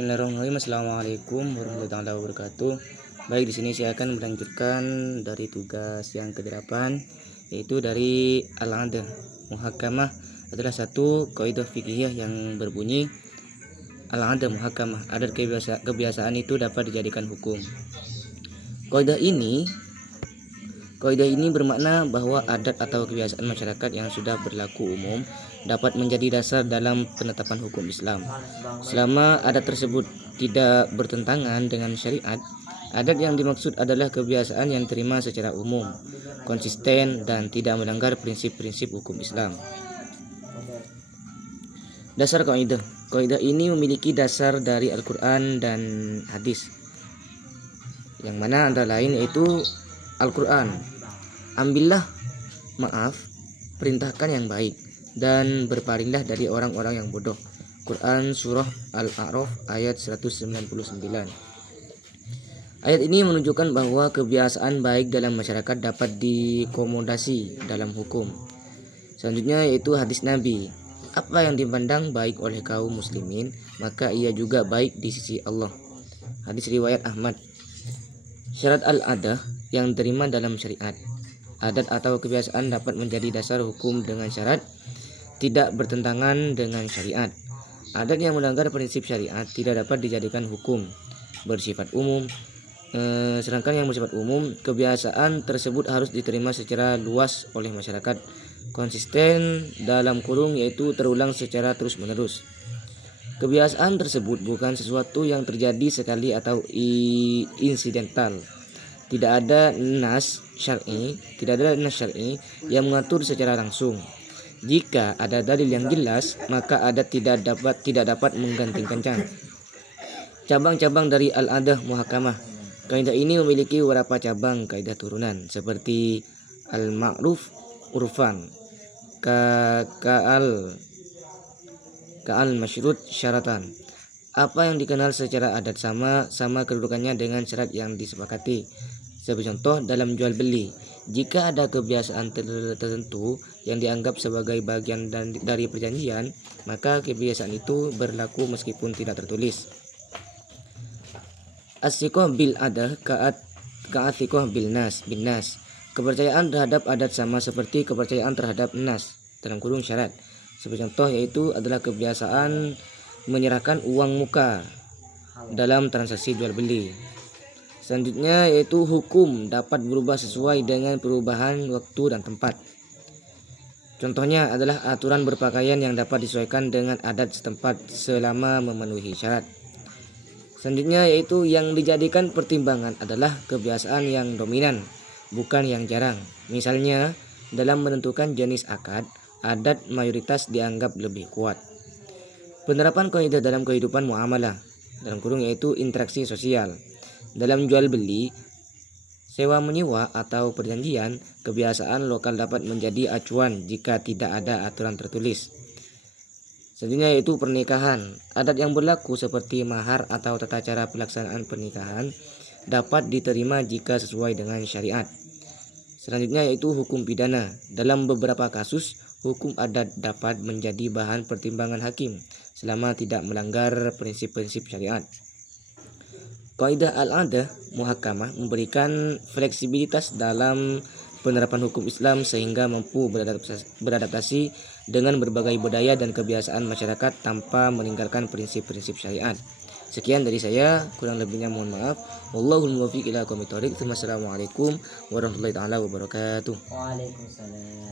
Bismillahirrahmanirrahim. Assalamualaikum warahmatullahi wabarakatuh. Baik, di sini saya akan melanjutkan dari tugas yang ke-8, yaitu dari al-'adah. Muhakkamah adalah satu kaidah fikih yang berbunyi al-'adah muhakkamah. Adat kebiasaan itu dapat dijadikan hukum. Kaidah ini bermakna bahwa adat atau kebiasaan masyarakat yang sudah berlaku umum dapat menjadi dasar dalam penetapan hukum Islam. Selama adat tersebut tidak bertentangan dengan syariat, adat yang dimaksud adalah kebiasaan yang diterima secara umum, konsisten, dan tidak melanggar prinsip-prinsip hukum Islam. Dasar kaidah. Kaidah ini memiliki dasar dari Al-Quran dan hadis, yang mana antara lain yaitu Al-Quran, perintahkan yang baik, dan berpalinglah dari orang-orang yang bodoh. Quran Surah Al-A'raf ayat 199. Ayat ini menunjukkan bahwa kebiasaan baik dalam masyarakat dapat diakomodasi dalam hukum. Selanjutnya yaitu hadis Nabi. Apa yang dipandang baik oleh kaum muslimin, maka ia juga baik di sisi Allah. Hadis riwayat Ahmad. Syarat al-'adah yang diterima dalam syariat. Adat atau kebiasaan dapat menjadi dasar hukum dengan syarat tidak bertentangan dengan syariat. Adat yang melanggar prinsip syariat tidak dapat dijadikan hukum, bersifat umum. Sedangkan yang bersifat umum, kebiasaan tersebut harus diterima secara luas oleh masyarakat, konsisten dalam kurung yaitu terulang secara terus-menerus. Kebiasaan tersebut bukan sesuatu yang terjadi sekali atau insidental. Tidak ada nas syar'i yang mengatur secara langsung. Jika ada dalil yang jelas, maka adat tidak dapat menggantikan cabang-cabang dari al-'adah muhakkamah. Kaidah ini memiliki beberapa cabang kaidah turunan seperti al-ma'ruf urfan, ka'al masyrut syaratan. Apa yang dikenal secara adat sama kedudukannya dengan syarat yang disepakati. Sebagai contoh dalam jual beli, jika ada kebiasaan tertentu yang dianggap sebagai bagian dari perjanjian, maka kebiasaan itu berlaku meskipun tidak tertulis. As-siqah bil adah ka'athiqah bin nas. Kepercayaan terhadap adat sama seperti kepercayaan terhadap nas dalam kurung syarat. Sebagai contoh yaitu adalah kebiasaan menyerahkan uang muka dalam transaksi jual beli. Selanjutnya yaitu hukum dapat berubah sesuai dengan perubahan waktu dan tempat. Contohnya adalah aturan berpakaian yang dapat disesuaikan dengan adat setempat selama memenuhi syarat. Selanjutnya yaitu yang dijadikan pertimbangan adalah kebiasaan yang dominan, bukan yang jarang. Misalnya dalam menentukan jenis akad, adat mayoritas dianggap lebih kuat. Penerapan kaidah dalam kehidupan muamalah dalam kurung yaitu interaksi sosial. Dalam jual beli, sewa menyewa atau perjanjian, kebiasaan lokal dapat menjadi acuan jika tidak ada aturan tertulis. Selanjutnya yaitu pernikahan. Adat yang berlaku seperti mahar atau tata cara pelaksanaan pernikahan dapat diterima jika sesuai dengan syariat. Selanjutnya yaitu hukum pidana. Dalam beberapa kasus, hukum adat dapat menjadi bahan pertimbangan hakim selama tidak melanggar prinsip-prinsip syariat. Kaidah al-'adah muhakkamah memberikan fleksibilitas dalam penerapan hukum Islam sehingga mampu beradaptasi dengan berbagai budaya dan kebiasaan masyarakat tanpa meninggalkan prinsip-prinsip syariat. Sekian dari saya, kurang lebihnya mohon maaf. Wallahul muwaffiq ila aqwamit thoriq. Wassalamualaikum warahmatullahi wabarakatuh. Waalaikumsalam.